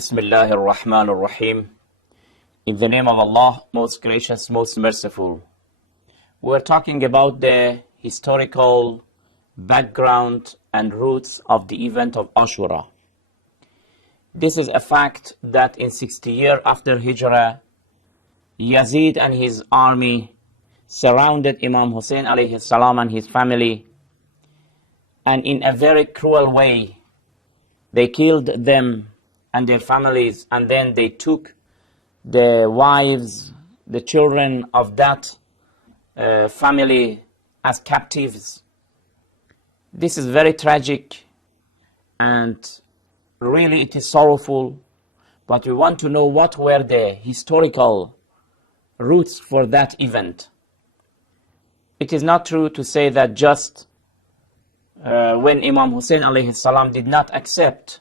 Bismillahir Rahmanir Rahim. In the name of Allah, most gracious, most merciful. We're talking about the historical background and roots of the event of Ashura. This is a fact that in 60 years after Hijrah, Yazid and his army surrounded Imam Hussein alayhi salam and his family, and in a very cruel way, they killed them and their families, and then they took the wives, the children of that family as captives. This is very tragic, and really it is sorrowful, but we want to know what were the historical roots for that event. It is not true to say that just when Imam Hussein alayhi salam did not accept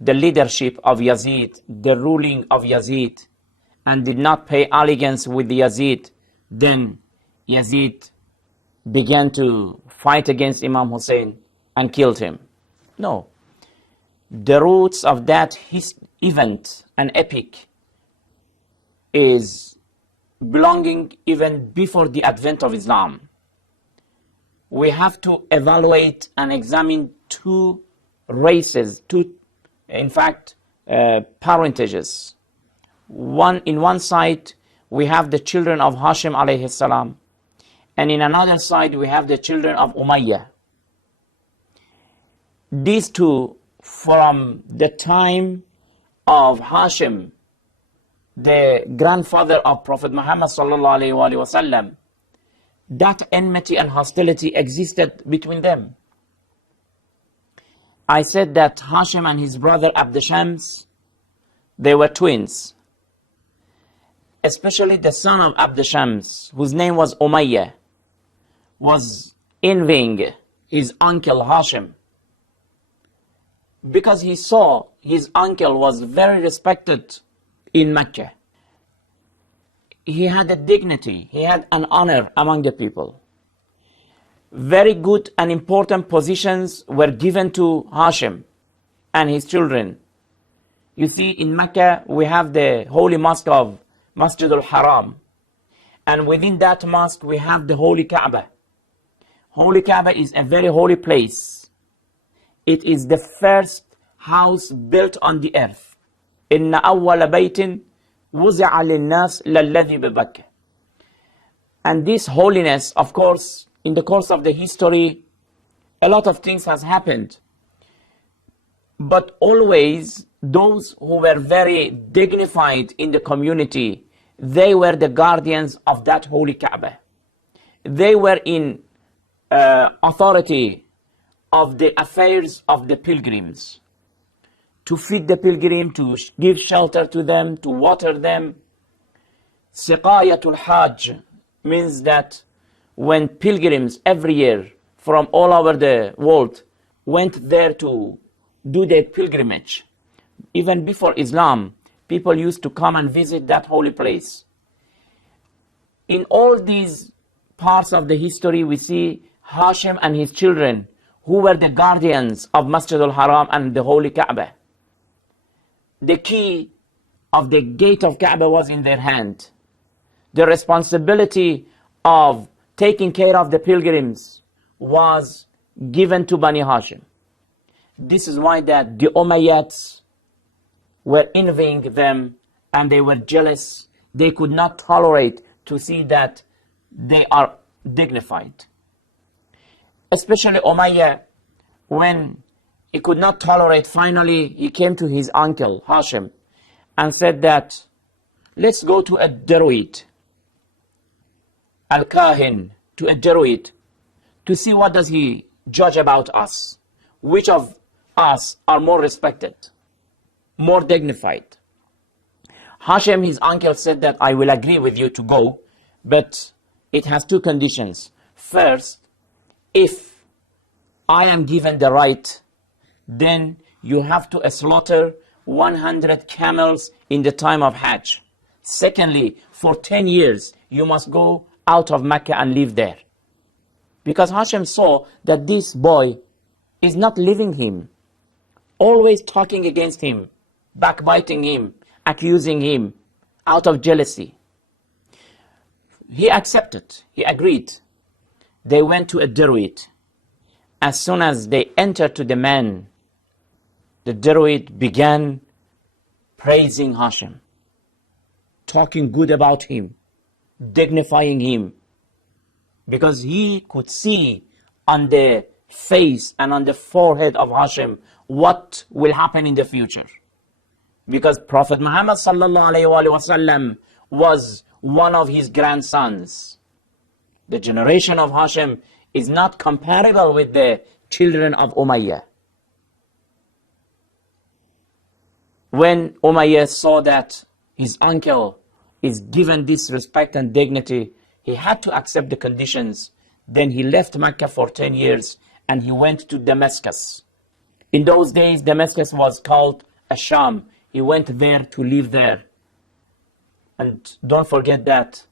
the leadership of Yazid, the ruling of Yazid, and did not pay allegiance with Yazid, then Yazid began to fight against Imam Hussein and killed him. No. The roots of that event, an epic, is belonging even before the advent of Islam. We have to evaluate and examine two races, parentages. In one side, we have the children of Hashim alayhi salam, and in another side, we have the children of Umayyah. These two, from the time of Hashim, the grandfather of Prophet Muhammad sallallahu alaihi wasallam, that enmity and hostility existed between them. I said that Hashim and his brother Abd Shams, they were twins. Especially the son of Abd Shams, whose name was Umayyah, was envying his uncle Hashim, because he saw his uncle was very respected in Mecca. He had a dignity, he had an honor among the people. Very good and important positions were given to Hashim and his children. You see, in Mecca, we have the holy mosque of Masjid al-Haram. And within that mosque, we have the holy Kaaba. Holy Kaaba is a very holy place. It is the first house built on the earth. Inna awwala baytin wuzi'a lin-nas lalladhi bi-Bakkah. And this holiness, of course, in the course of the history, a lot of things has happened. But always, those who were very dignified in the community, they were the guardians of that holy Kaaba. They were in authority of the affairs of the pilgrims. To feed the pilgrim, to give shelter to them, to water them. Siqayatul Hajj means that when pilgrims every year from all over the world went there to do their pilgrimage, even before Islam, people used to come and visit that holy place. In all these parts of the history, we see Hashim and his children, who were the guardians of Masjid al-Haram and the holy Kaaba. The key of the gate of Kaaba was in their hand. The responsibility of taking care of the pilgrims was given to Bani Hashim. This is why that the Umayyads were envying them, and they were jealous. They could not tolerate to see that they are dignified. Especially Umayyah, when he could not tolerate, finally he came to his uncle Hashim and said that, let's go to a Druid, Al-Kahin, to a Druid, to see what does he judge about us. Which of us are more respected, more dignified? Hashim, his uncle, said that I will agree with you to go, but it has two conditions. First, if I am given the right, then you have to slaughter 100 camels in the time of Hajj. Secondly, for 10 years, you must go out of Mecca and live there. Because Hashim saw that this boy is not leaving him, always talking against him, backbiting him, accusing him out of jealousy. He accepted, he agreed. They went to a Druid. As soon as they entered to the man, the Druid began praising Hashim, talking good about him, dignifying him, because he could see on the face and on the forehead of Hashim what will happen in the future. Because Prophet Muhammad sallallahu alaihi wasallam was one of his grandsons. The generation of Hashim is not comparable with the children of Umayyah. When Umayyah saw that his uncle is given this respect and dignity, he had to accept the conditions. Then he left Mecca for 10 years and he went to Damascus. In those days, Damascus was called Asham. He went there to live there. And don't forget that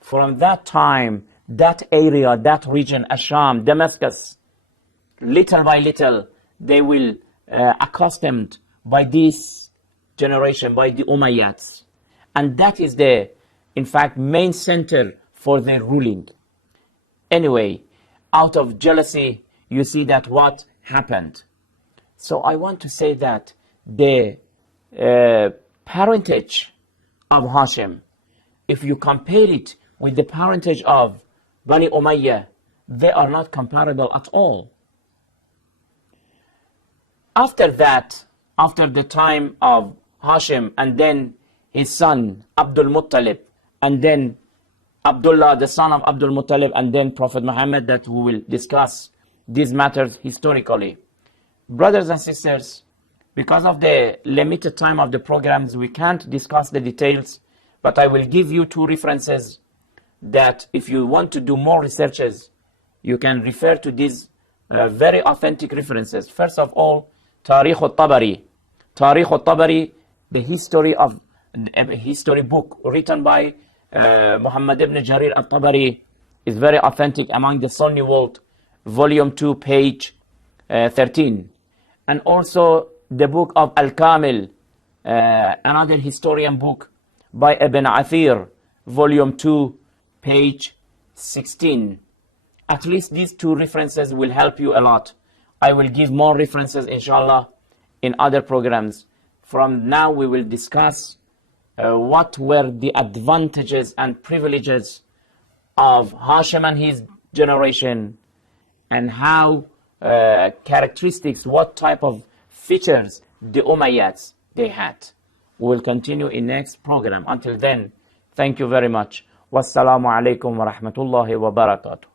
from that time, that area, that region, Asham, Damascus, little by little, they will accustomed by this generation, by the Umayyads. And that is the, in fact, main center for their ruling. Anyway, out of jealousy, you see that what happened. So I want to say that the parentage of Hashim, if you compare it with the parentage of Bani Umayyah, they are not comparable at all. After that, after the time of Hashim and then his son Abdul Muttalib, and then Abdullah, the son of Abdul Muttalib, and then Prophet Muhammad, that we will discuss these matters historically. Brothers and sisters, because of the limited time of the programs, we can't discuss the details, but I will give you two references that if you want to do more researches, you can refer to these very authentic references. First of all, Tarikh al-Tabari. Tarikh al-Tabari, the history of a history book written by Muhammad ibn Jarir al-Tabari, is very authentic among the Sunni world, volume 2, page 13. And also the book of Al-Kamil, another historian book by Ibn Athir, volume 2, page 16. At least these two references will help you a lot. I will give more references, inshallah, in other programs. From now, we will discuss what were the advantages and privileges of Hashim and his generation, and how characteristics, what type of features the Umayyads they had. We will continue in next program. Until then, thank you very much. Wassalamu alaikum wa rahmatullahi wa barakatuh.